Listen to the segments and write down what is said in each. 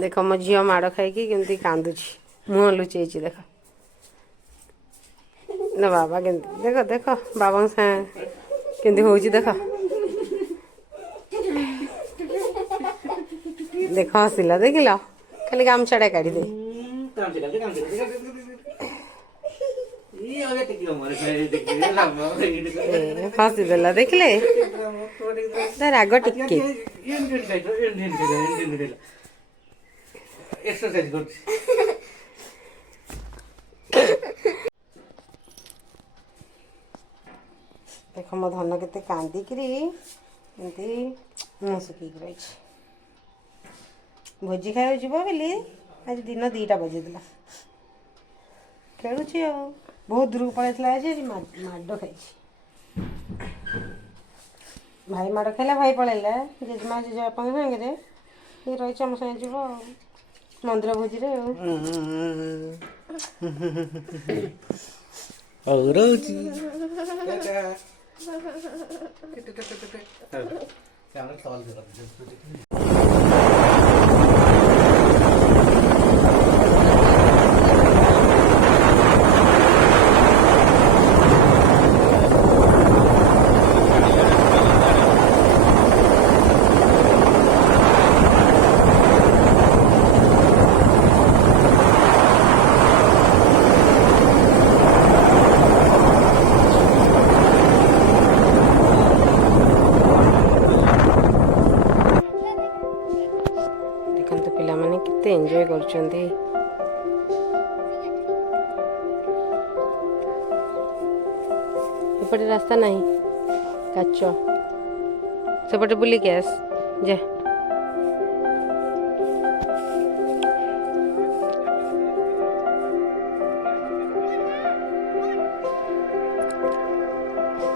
देख मो झी माड़ खाई केमती कांदुची मुह लुचे देख ना बाबा केमती देख देख बाबा केमती हो देख देख हसिला देखिल खाली गामछाटा काढ़ी दे हसीदेला देखिले राग टिके देख मो धन के कांदिकी मुँह सुखी रही भोजी खाई जीव बोली आज दिन 2टा बजेदेला खेलुची बहुत दूर पड़ेगा आज माड़ खाई भाई माड़ खाला भाई पलैला जेजमा जेजबापा सागे ये रही आम सागे जीव मंदिर भोजी देखते पिला माने कितने एंजॉय करछंती एपटे रास्ता नहीं काच सेपटे बुलिक आस जा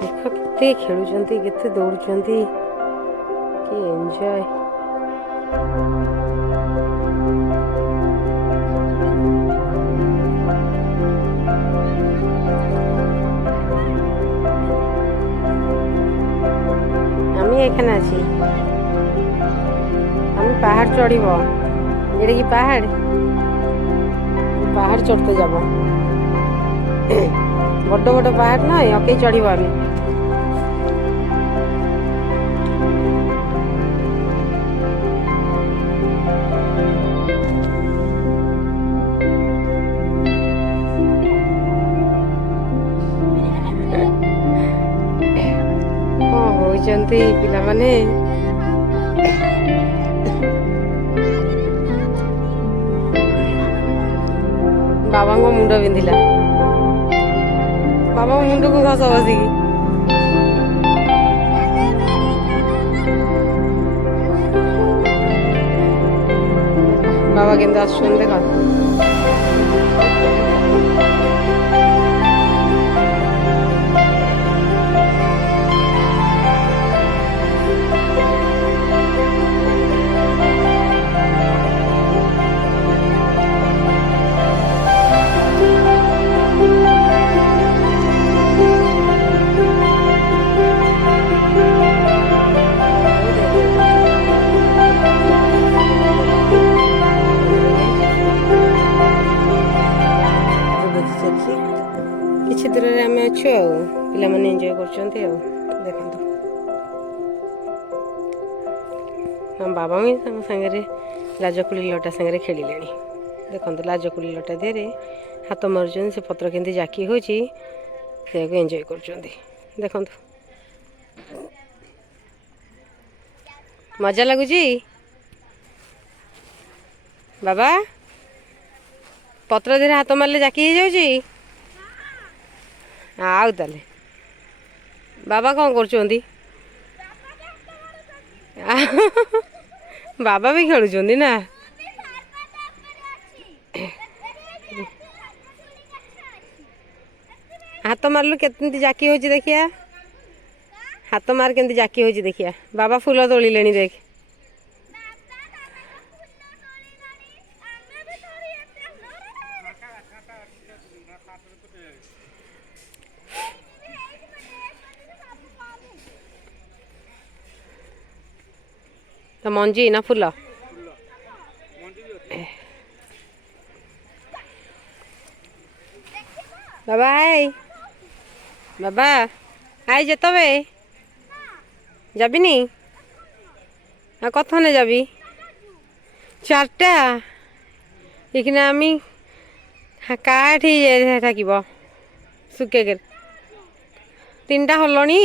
देख केते खेलुचंती केते दौड़ुचंती कि एंजॉय এখানে আছি আমি পাহাড় চড়িব এটা কি পাহাড় চড়তে যাব বড় বড় পাহাড় নয় ওকে চড়িব আমি होइचंती पिला माने बाबा को मुंड बिंधिला बाबा मुंड को घस बसी बाबा केंद्र आसुन देखा किसी दूर में आम अच्छु पिला माने एंजॉय करछंती देखंतु हम बाबा भी सागे लाजकुली लटा सागे खेलिले देखो लाजकुली लटा देहरे हाथ मार्चन से पत्र केंती जाकी होची से एंजॉय करछंती देखंतु मजा लगुची बाबा पत्र देहरे हाथ मारले जाकी हो जाउची आउ ताले बाबा कौन कर बाबा भी खेलुचंदी ना हाथ मारलु केमती जाकी होची देखिया हाथ मार केमती जाकी होची देखिया बाबा फूल तोड़िले देख तो मंजी ना फूल বাবা আই, বাবা আই যেতে হবে, যাবি নি? আর কতক্ষণে যাবি? 4টা। এইখানে আমি কাঠি থাকিব শুকেকে 3টা হলনি।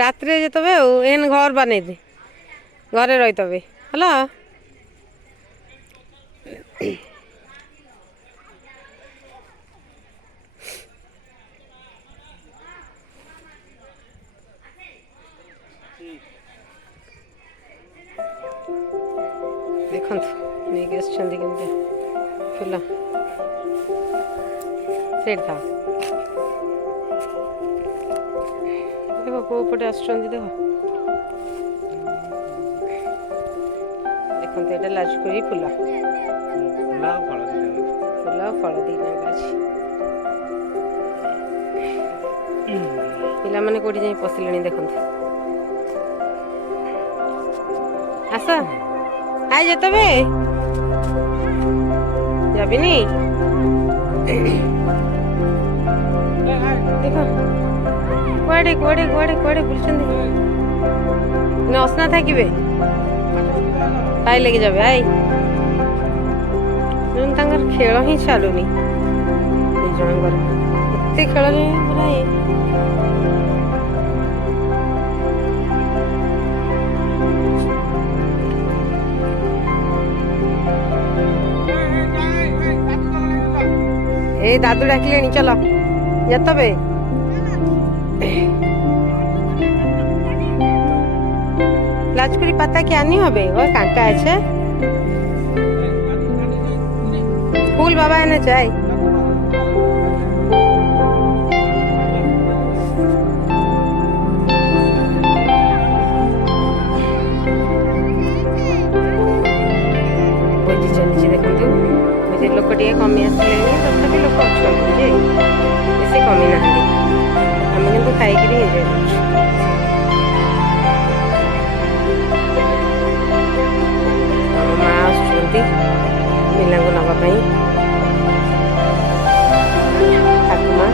রাত্রে যেতে হবে, এন ঘর বানাই দে, ঘরে রইতে হবে হলো। ଦେଖନ୍ତୁ ନେଇକି ଆସିଛନ୍ତି କେମିତି ଫୁଲ। ସେଇଠି ଥାଅ, ଦେଖ କେଉଁ ପଟେ ଆସୁଛନ୍ତି ଦେଖ। ଦେଖନ୍ତୁ ଏଇଟା ଲାଜକୁଳି ଫୁଲ, ଫୁଲ ଫଳ ଦୁଇଟାଙ୍କ ଅଛି। ପିଲାମାନେ କେଉଁଠି ଯାଇ ପଶିଲେଣି ଦେଖନ୍ତୁ। ଆସ আই যেতে হবে, যাবিনি? দেখো কুয়াড়ে কুয়াড়ে কুয়াড়ে কুয়াড়ে বুলছেন, অসনা থাকিবে পায়ে লেগে যাবে। আই ତାଙ୍କର ଖେଳ ହିଁ ଛାଡ଼ୁନି, ଦୁଇ ଜଣଙ୍କର ଏତେ ଖେଳରେ ପୁରା। ए दादू डाकिले चलो যেতে লাজকুড়ি পাতা কি আনি হবে? ওই কাঁটা আছে, ফুল বাবা এনে চাই। ଭୋଜି ଚାଲିଛି ଦେଖନ୍ତୁ। ଭୋଜି ଲୋକ ଟିକେ କମି ଆସିଲେଣି, ତଥାପି ଲୋକ ଅଛନ୍ତି ଯେ ବେଶୀ କମି ନାହାନ୍ତି। ଆମେ କିନ୍ତୁ ଖାଇକିରି ଏନ୍ଜୟ କରୁଛୁ। ଆମ ମା ଆସୁଛନ୍ତି ପିଲାଙ୍କୁ ନେବା ପାଇଁ, ଠାକୁମା।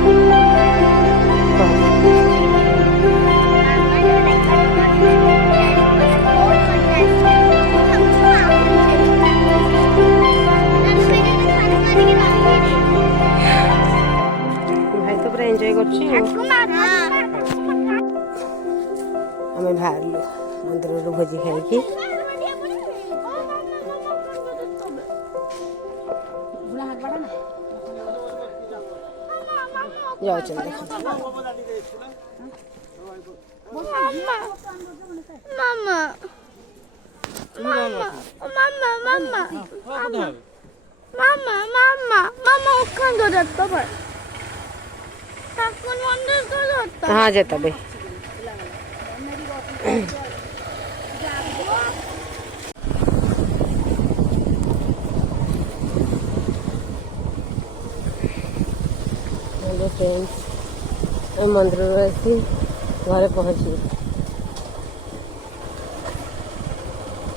ଭାଇ ତ ପୁରା ଏନ୍ଜୟ କରୁଛି। ଆମେ ବାହାରିଲୁ ମନ୍ଦିରରୁ ଭୋଜି ଖାଇକି। ଯାଉଛନ୍ତି हाँ जेता भाई। हेलो फ्रेंड्स, मंदिर आसी घरे पहुँची।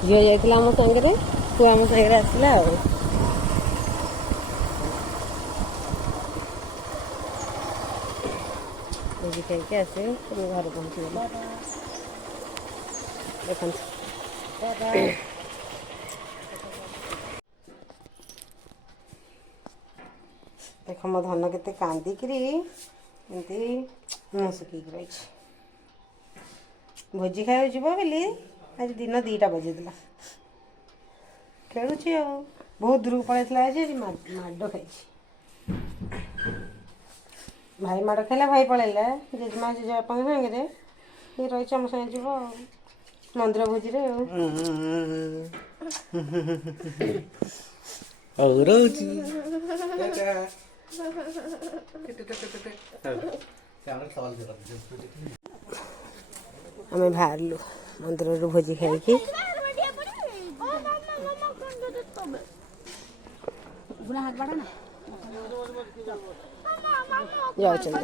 झील जाइला आम सागर, पुआ आम सागर आसला। भोजी खाई आस घर पहुँची देख। देख मो धन के कांदिकी एमती मुँह सुखी रही। भोजी खाई जीव बोली आज दिन 2टा बजेला खेलुची। बहुत दूर को पलैला आज माड़ खाई। भाई माड़ खाला, भाई पलैला जेजेमा जेजेबापा सागे ये रही आम सागे जीव मंदिर भोजी आम बाहरलु मंदिर भोजी खाई। जाउछन्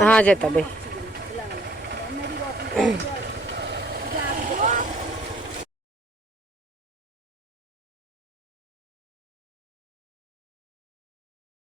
हाँ जेता भाई